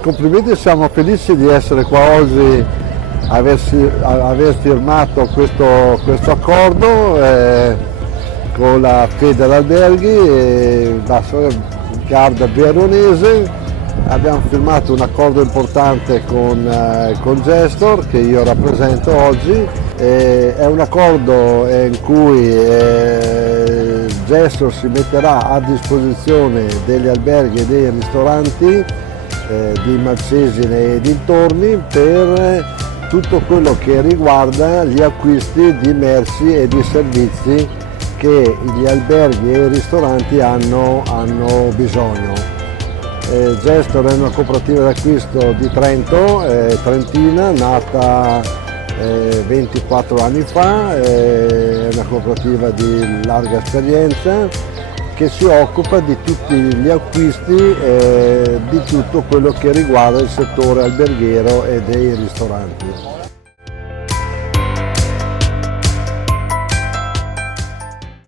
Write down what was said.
Complimenti, siamo felici di essere qua oggi, aver firmato questo accordo con la Federalberghi e la Garda Veronese. Abbiamo firmato un accordo importante con Gestor, che io rappresento oggi. È un accordo in cui Gestor si metterà a disposizione degli alberghi e dei ristoranti di Malcesine e dintorni per tutto quello che riguarda gli acquisti di merci e di servizi che gli alberghi e i ristoranti hanno bisogno. Gestor è una cooperativa d'acquisto di Trento, trentina, nata 24 anni fa, è una cooperativa di larga esperienza che si occupa di tutti gli acquisti di tutto quello che riguarda il settore alberghiero e dei ristoranti.